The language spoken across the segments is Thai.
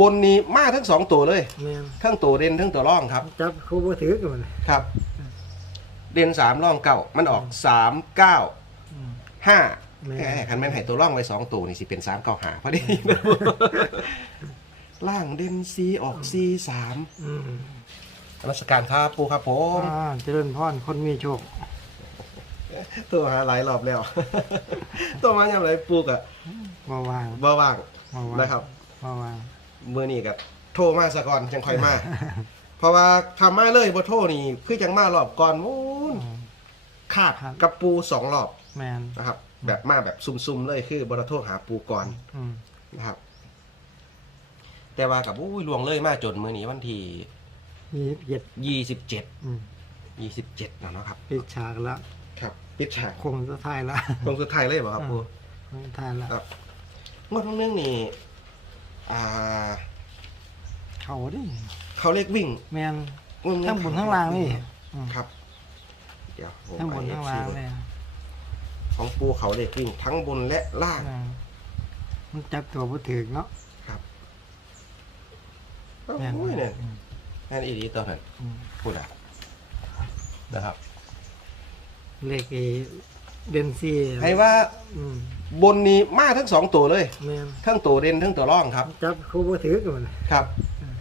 บนนี้มาทั้งสองตัวเลยแม่นทั้งตัวเด่นทั้งตัวร่องครับ จับคู่บ่ถือกันมันครับ เด่นสามร่องเก้ามันออกสามเก้าอืม ห้าแม่ แหมคันแม่นให้ตัวร่องไว้สองตัวนี่สิเป็นสามเก้าหาพอดี ล่างเด่นซีออกซีสามอืมนมัสการครับปูครับผมอ่าเจริญพรคนมีโชคตัวหาหลายรอบแล้ว ตัวมาอย่างไรปูกะบ่วางบ่ว่างบ่วางนะครับ บ่วาง เมื่อนี้กับโทรมาสะก่อนจังค่อยมา เพราะว่าทำมาเลยบ่โทรนี่คือจังมารอบก่อนมูนอืมขาดครับ กับปูสองรอบแม่นนะครับ แบบมาแบบซุ่มๆเลยคือบรโทรหาปูก่อนอืมนะครับ แต่ว่ากับอุ้ยลวงเลยมาจนมื้อนี้วันที่ยี่สิบเจ็ดยี่สิบเจ็ดอืมยี่สิบเจ็ดแล้วเนาะครับ ปิดฉากแล้วครับปิดฉากคงสุดท้ายแล้วตรงสุดท้ายเลยบ่ครับปู คงสุดท้ายแล้วครับงวดทั้งนึงนี่ อ่า เขาดิเขาเรียกวิ่งแม่นงวดทั้งบนทั้งล่างนี่อืมครับ เดี๋ยวผมทั้งบนไปทั้งล่าง FC เลยของปูเขาเรียกวิ่ง ทั้งบนและล่างอ่ามันจับตัวบ่ถึกเนาะครับแม่นโอ้ยเนี่ยอืมนั่นอีดีตัวนั้นอืมพูดอะนะครับเลขเอเดนซี่ให้ว่า อืม บนนี้มาทั้งสองตัวเลย แม่นทั้งตัวเด่นทั้งตัวร่องครับ จับคู่บ่ถือกันมันครับอืม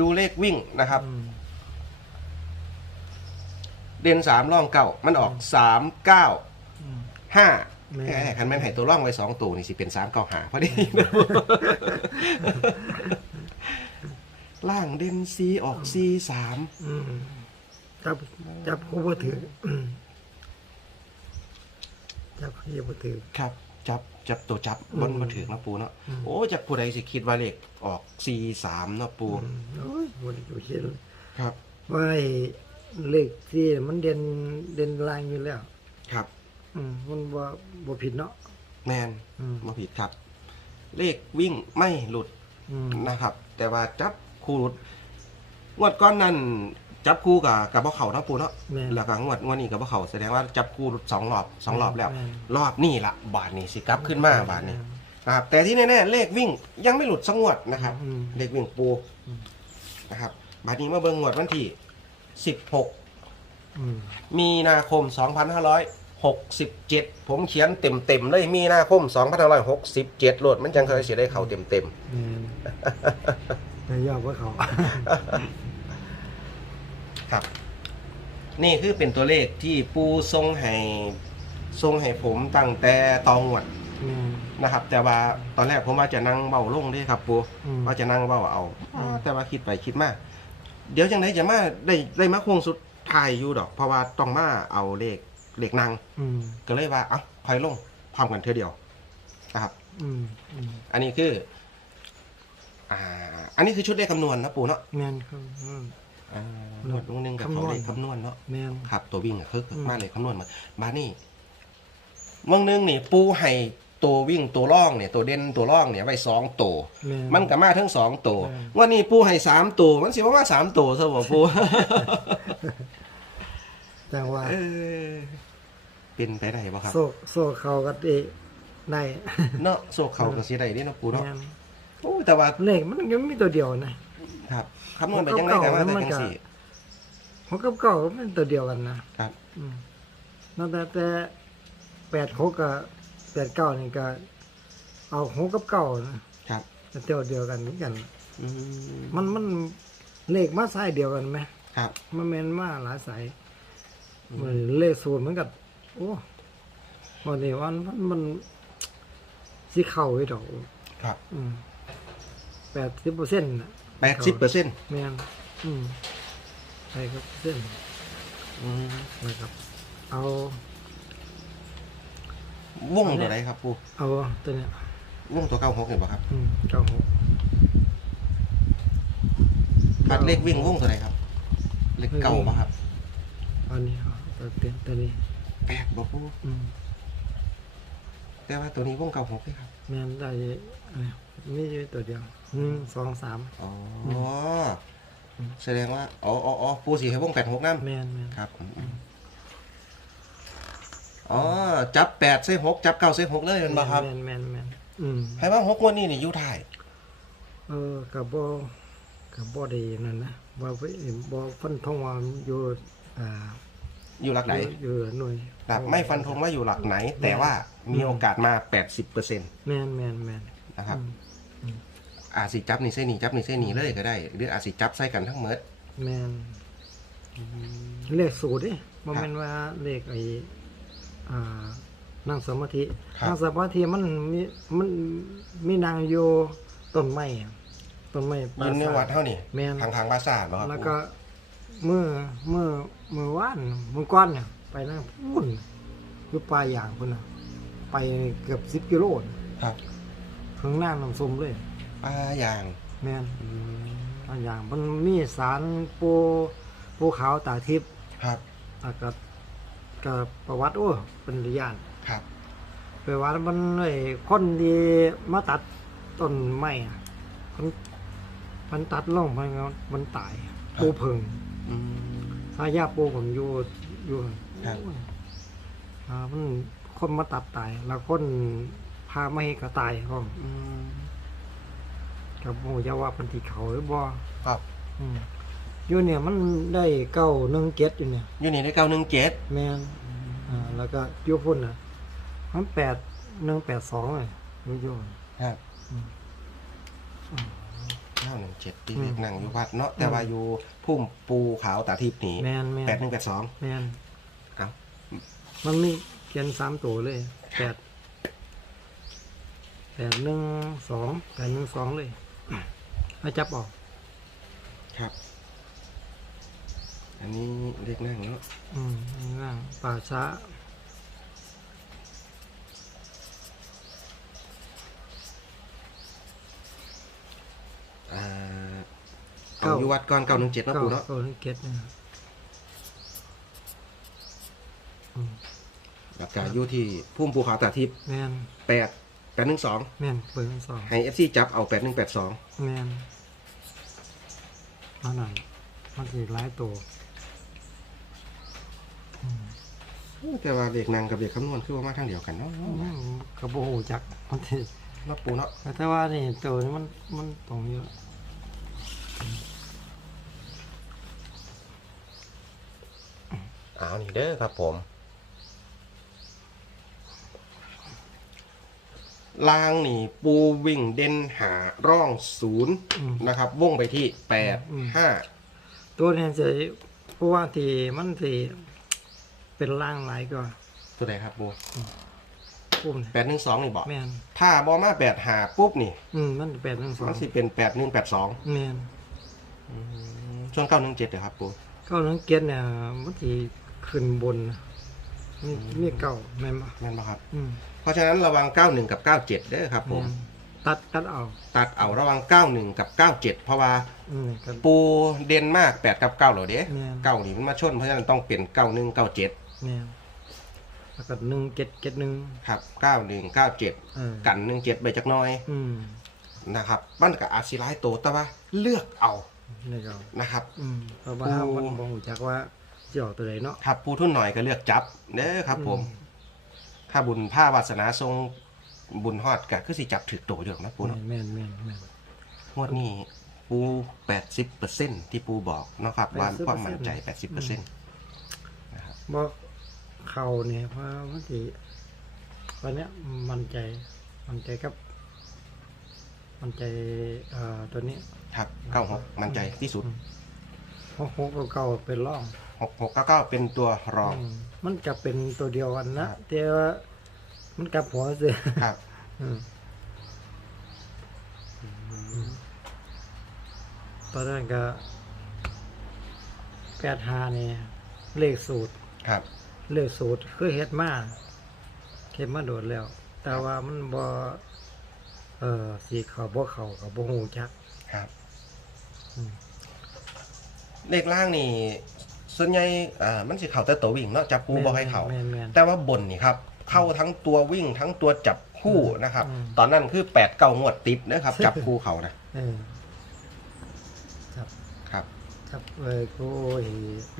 ดูเลขวิ่งนะครับ อืมเด่นสามร่องเก้ามันออกสามเก้าอืม ห้าแม่แหมคันแม่นให้ตัวร่องไว้สองตัวนี่สิเป็นสามเก้าหาพอดี ล่างเด่นซีออกซีสาม อืมจับจับคู่บ่ถืออืม จับคู่บ่ถือ ครับ จับจับตัวจับอืมบนมาถึงนาะปูเนาะอืม โอ้จากผู้ใดสิคิดว่าเลขออกซีสามเนาะปูอืมโอ้ยบ่ได้อยู่เช่นครับว่าไอ้เลขที่มันเด่นเด่นลางอยู่แล้ว ครับอืมมันบ่บ่ผิดเนาะแมนอืมมาผิดครับ เลขวิ่งไม่หลุดอืมนะครับ แต่ว่าจับคู่หลุดงวดก้อนนั้น จับคู่กับกับบ่เขาเนาะปูเนาะแม่นแล้วก็งวดงวดนี้กับบ่เขาแสดงว่าจับคู่หลุดสองรอบสองรอบแล้วม่น รอบนี้ละบาทนี้สิกลับขึ้นมาบาทนี้นะครับแต่ที่แน่ๆเลขวิ่งยังไม่หลุดสักงวดนะครับ อืม เลขวิ่งปูอืม นะครับบาทนี้มาเบิ่งงวดวันที่ 16 อืมมีนาคม 2567 ผมเขียนเต็มๆเลยมีนาคม 2567โหลดมันจังเคยเสียได้เขาเต็มแม่นแต่ยอดว่าเขา ๆ ครับ นี่คือเป็นตัวเลขที่ปูทรงให้ทรงให้ผมตั้งแต่ตองวดแม่น นะครับ แต่ว่าตอนแรกผมว่าจะนั่งเบาลงเด้วยครับปูอืม ว่าจะนั่งเบาเอาอืมแต่ว่าคิดไปคิดมาเดี๋ยวจังไดจะมาได้ได้มาโค้งสุดท้ายอยู่ดอก เพราะว่าต้องมาเอาเลขเลขนางอืมก็เลยว่าเอ้าคอยลงพร้อมกันเท่อเดียวนะครับ อืมอืมอันนี้คือ อ่า อันนี้คือชุดเลขคำนวณนะปูเนาะแม่นครับอืมอ่า หนวดวงหนึงกับเขาเลขคำนวณเนาะแม่น ครับ ตัววิ่งอะคืออืมมาเลยคำนวณมาบานี่วงหนึงนี่ปูให้ตัววิ่งตัวล่องเนี่ย ตัวเด่นตัวล่องเนี่ยไว้สองตัว แม่น มันก็มาทั้งสองตัวอืมวันนี้ปูให้สามตัว มันสิว่ามาสามตัวซะบ่ปูจังว่าเออเป็นไปได้บ่ครับโซกโซกเขาก็ได้ได้เนาะโซเขาก็สิได้เด้เนาะปูเนาะแม่นโอ้ยแต่ว่าเลขมันก็มีตัวเดียวนะ ครับคำนวณไปจังไดกันมาแต่จังสี่หัวกับเก่าก็เป็นตัวเดียวกันนะครับอืมนั่นแต่แต่แปดหกกับแปดเก้านี่ก็เอาหัวกับเก่านะครับแต่ตัวเดียวกันเหมือนกันอืมมันมันเลขมาสายเดียวกันไหมครับ มันแมนมาหลายสายเหมือนเลขศูนย์เหมือนกับโอ้วันนี้วันมันมันสีเข่าไอ้ดอกครับแปดสิบเปอร์เซ็นต์ แปดสิบเปอร์เซ็นต์แมนอืมใช่ครับเส้นนะครับ เอา วงตัวไหนครับปูเอาตัวเนี้ยวงตัวเก้าหกเห็นป่ะครับอืมเก้าหกคัดเลขวิ่งวงตัวไหนครับ เลขเก้าป่ะครับอันนี้เอาตัวเต็มตัวนี้แปดบ่ปูอืมแต่ว่าตัวนี้วงเก้าหกเลยครับแมนได้อัน นี้มีอยู่ตัวเดียวหนึ่งสองสามอ๋ออมแสดงว่าอ๋ออ๋ออ๋อปูสีให้วงแปดหกน้ำแมนแมนครับอืมอืมอ๋อจับแปดเส้หกจับเก้าเส้หกเลยเป็นป่ะครับแมนแมนแมนอืมให้ว่าหกงวันนี้นี่อยู่ถ่ายเออกับบ่กับบ่ได้นั่นนะว่าไปบ่ฟันทงว่าอยู่อ่าอยู่หลักไหนอยู่อยู่หน่วยครับไม่ฟันธงว่าอยู่หลักไหน แต่ว่ามีโอกาสมา 80%นแม่นแม่นแม่นะครับ อืม อาจสิจับนี่เส้นนี้จับนี่เส้นนี้เลยก็ได้ หรืออาจสิจับใส่กันทั้งหมดแม่นเลขสูตรเด้บ่แม่นว่าเลขไอ้อ่านั่งสมาธิครับ นั่งสมาธิมันมีมันมีนางอยู่ต้นไม้อะต้นไม้ปรายินในสาท วัดเท่านี่แม่น ทางทางบาซาดบ่ครับแล้วก็เมื่อเมื่อเมื่อวานเมื่อก่อนเนี่ยไปนั่งพุ่นคือปลายอย่างพุ่นน่ะไปเกือบสิบกิโลน่ะครับ ถึงหน้าน้ำส้มเลย ปลาอย่าง แม่นปลายอย่างมันมีสารปูปูขาวตาทิพย์ครับแล้วก็กับประวัติโอ้เป็นริยานครับประวัติมันไอ้คนที่มาตัดต้นไม้อะมันมันตัดลงมันก็มันตายปูเพิงอืมอาญาปูผมอยู่อยู่ครับ อ่ามันคนมาตัดตาย แล้วคนพาไม่ให้ก็ตายพร้อมอืม กับโมจะว่าพันธีเขาหรือบ่ครับ อืมอยู่เนี่ยมันได้เก้าหนึ่งเจ็ดอยู่เนี่ย อยู่นี่ได้เก้าหนึ่งเจ็ดแมนอ่าแล้วก็อยูพุ่นอะมันแปดหนึ่งแปดสองเลยอยู่อยู่ครับอืมเก้าหนึ่งเจ็ดที่อืมเด็กนั่งอยู่วัดเนาะแต่ว่าอยู่พุ่มปูขาวตาทิพย์นี่แมนแมนแปดหนึ่งแปดสองแมนเอ้ามันมีเขียนสามตัวเลยแปดแปดหนึ่งสองแปดหนึ่งสองเลย มาจับออก ครับ อันนี้เด็กนั่งเนาะอืมนั่งป่าช้าอ่าเอาอยู่วัดก่อนเก้าหนึ่งเจ็ดเนาะปูเนาะ เก้าหนึ่งเจ็ดเนี่ยอืมแล้วก็อยู่ที่พุ่มปูขาวตาทิพย์แมนแปด แปดหนึ่งสองแมนเปิดทั้งสองให้เอฟซีจับเอาแปดหนึ่งแปดสองแมนมาหน่อยมันสีร้ายตัวอืมแต่ว่าเด็กนั่งกับเด็กคำนวณคือว่ามาทางเดียวกันเนาะอืมกระโบหูจักมันทีเนาะปูเนาะแต่ว่านี่ตัวนี้มันมันตรงอยู่อ้าวนี่เด้อครับผม ลางนี่ปูวิ่งเด่นหาร่องศูนย์อืม นะครับวงไปที่แปดอืมห้าตัวนี้จะเพราะว่าที่มันที่เป็นร่างหลายก็ตัวไหนครับปูปุ่มแปดหนึ่งสองนี่บอก แมนถ้าบอมาแปดหาปุ๊บนี่อืมมันแปดหนึ่งสองมันสิเป็นแปดหนึ่งแปดสองแมนช่วงเก้าหนึ่งเจ็ดเหรอครับปู เก้าหนึ่งเกียรเนี่ยมันที่ขึ้นบนนะ มีมีเก้าแม่นบ่แม่นปะครับ อืมเพราะฉะนั้นระวังเก้าหนึ่งกับเก้าเจ็ดเด้อครับผมแม่นตัดตัดเอาตัดเอาระวังเก้าหนึ่งกับเก้าเจ็ดเพราะว่า อืมกัน ปูเด่นมากแปดกับเก้าเหรอเด้แม่น เก้านี่มันมาชน เพราะฉะนั้นต้องเป็นเก้าหนึ่งเก้าเจ็ดแม่นแล้วก็หนึ่งเจ็ดเจ็ดหนึ่งครับเก้าหนึ่งเก้าเจ็ดเออกันหนึ่งเจ็ดใบจักหน้อยอืมนะครับมันกับอาศิร้ายโตแต่ว่าเลือกเอานี่ก็นะครับ อืมเพราะว่าโอ้ มันบ่รู้จักว่า สิออกตัวใดเนาะ ครับปูทุนหน่อยก็เลือกจับเด้อครับผมอืมถ้าบุญผ้าวาสนาทรงบุญฮอดก็คือสิจับถือโตเดียวนะปูเนาะแม่นแม่นแม่น งวดนี้ปูแปดสิบเปอร์เซ็นที่ปูบอกเนาะครับว่า80%ความมั่นใจแปดสิบเปอร์เซ็นต์บ่เข้าเนี่ยเพราะมันสิวันเนี้ยมั่นใจมั่นใจกับ มั่นใจเอ่อตัวนี้ครับเก้าหกมั่นใจที่สุดเพราะหกกับเก้าเป็นร่อง หกหกเก้าเก้าเป็นตัวรองมมันจะเป็นตัวเดียวกันนะ ครับ แต่ว่ามันกลับหัวสิครับอืมตอนนั้นก็แปดหาเนี่ยเลขสูตร ครับ เลขสูตรคือเฮ็ดมาเฮ็ดมาโดดแล้ว แต่ว่ามันบ่เอ่อสีเขาบ่เขากับบ่ฮู้จัก ครับ อืม เลขล่างนี่ ส่วนใหญ่อ่ามันสิเข่าแต่ตัววิ่งเนาะจับปูบ่ให้เข่าแม่นแม่น แต่ว่าบนนี่ครับเข้าทั้งตัววิ่งทั้งตัวจับคู่นะครับ อืม ตอนนั้นคือแปดเก้างวดติดนะครับ จับคู่เขานะเออครับ ครับครับเอ้ยโอ้ย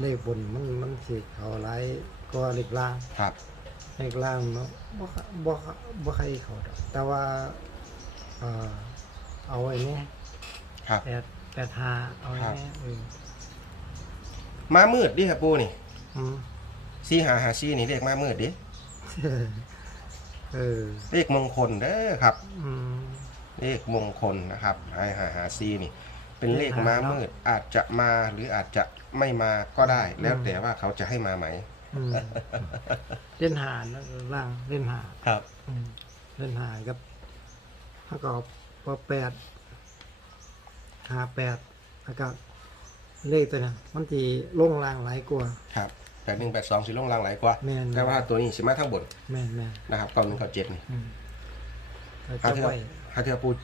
เลขบนมันมันสิเขาหลายกว่าเลขล่างครับ เลขล่างเนาะบ่ค่บ่ค่บ่ใครเขาดอกแต่ว่าเอ่อเอาไว้นี่ครับ แปดแปดหาเอาครับแน่เออ มามืดดิครับปูนี่อืมซีหาหาซีนี่เรียกมามืดดิเออเลขมงคลเด้อครับ อืม เลขมงคลนะครับไอหาหาซีนี่ เป็นเลขเลขหาม้ามืดอาจจะมาหรืออาจจะไม่มาก็ได้ แล้วแต่ว่าเขาจะให้มาไหม อืมเล่นหาแล้วล่างเล่นหาครับ อืมเล่นหากับถ้าก็พอแปดหาแปดแล้วก็ เลขตัวเนี้มันตีลงล่างหลายกว่า ครับแปดหนึ่งแปดสองสีลงลางหลายกว่าแม่น แต่ว่าตัวนี้สิมาทั้งบนแม่นแม่นนะครับเก้าหนึ่งเก้าเจ็ดนี่อืมแต่ถ้าจะเธอไว้ถ้าเธอพูด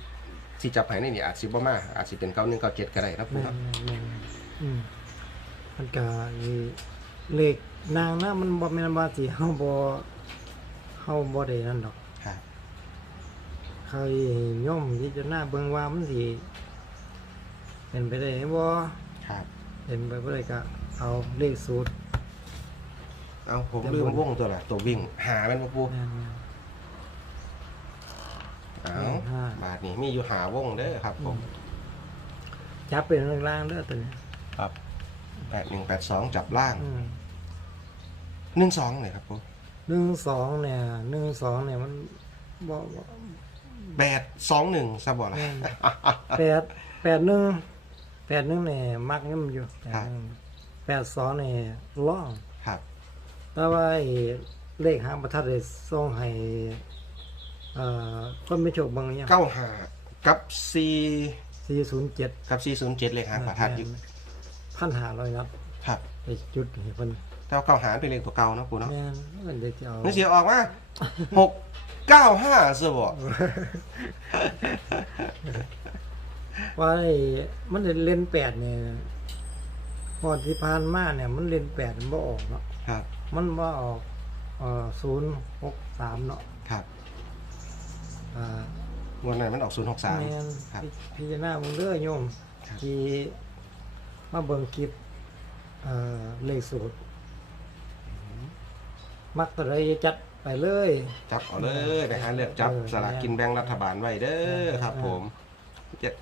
สิจับไห้ในนี่อาจสิบ่มาอาจสิเป็นเก้าหนึ่งเก้าเจ็ดก็ได้ครับผมแม่ครับนแม่นแม่นอืมมันก็อีเลขนางนะมันบ่แม่นว่าสิเฮาบ่เฮาบ่ได้นั่นดอก ครับใครย่อมที่จะหน้าเบิ่งว่ามันสิเป็นไปได้บ่ ครับเป็นไปบ่ได้ก็เอาเลขสูตร เอาผมแต่ลืมบนวงตัวละตัววิ่ง หาเป็นปะปูแม่นเอาแม่นห้า บาทนี้มีอยู่หาวงเด้อครับผมๆจับเป็นล่างๆเด้อตัวนี้ครับแปดหนึ่งแปดสองจับล่างอืมหนึ่งสองเลยครับปูหนึ่งสองเนี่ยหนึ่งสองเนี่ยมันบ่บ่แปดสองหนึ่งซะบ่ละแม่นแปดแปดหนึ่ง แปดหนึ่งเนี่ยมักย่ำอยู่แปดหนึ่งแปดสองเนี่ยล่อง ครับแต่ว่าไอ้เลขหางประทัดเลยส่งให้เอ่อคนไม่โชคบางอย่างเก้าหากับซีสี่ศูนย์เจ็ดกับซีศูนย์เจ็ดเลขหางประทัดอยู่พันหาร้อยนัดครับไปจุดให้เพิ่นแต่ว่าเก้าหาเป็นเลขตัวเก่าเนาะปูเนาะแม่นมันเด็กจะเอานี่เสียออกมาหกเก้าห้าซะบ่ ว่าไอ้มันได้เล่นแปดเนี่ยพอที่ผ่านมาเนี่ย มันเล่นแปดมันบ่ออกเนาะครับ มันบ่ออกเอ่อศูนย์หกสามเนาะครับอ่า วันนั้นมันออกศูนย์หกสามแม่นครับ พิพิจารณามึงเด้อโยมครับที่มาเบิ่งคลิปเอ่อเลขสูตร มักตัวใดจัดไปเลย จับเอาเลยไปหาเลือกจับเออสลากกินแบ่งรัฐบาลไว้เด้อครับเออผมเจ็ด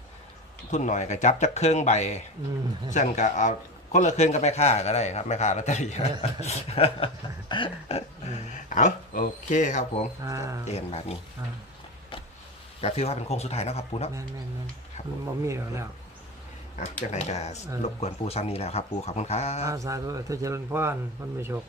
ทุนหน่อยก็จับจักเครื่องใบอืมเส้นก็เอาคนละเครื่องก็ไม่ค่าก็ได้ครับไม่ค่าลอตเตอรี่ เอาโอเคครับผมอ่าเอ็นแบบนี้อ่าก็ถือว่าเป็นโค้งสุดท้ายเนาะครับปูเนาะ แม่นแม่นแม่นครับมันบ่มีแล้วแล้วอะจังไรก็เออรบกวนปูซ้ำนี้แล้วครับปูขอบคุณครัอาบ สาธุเทเจริญพรมันไม่โชค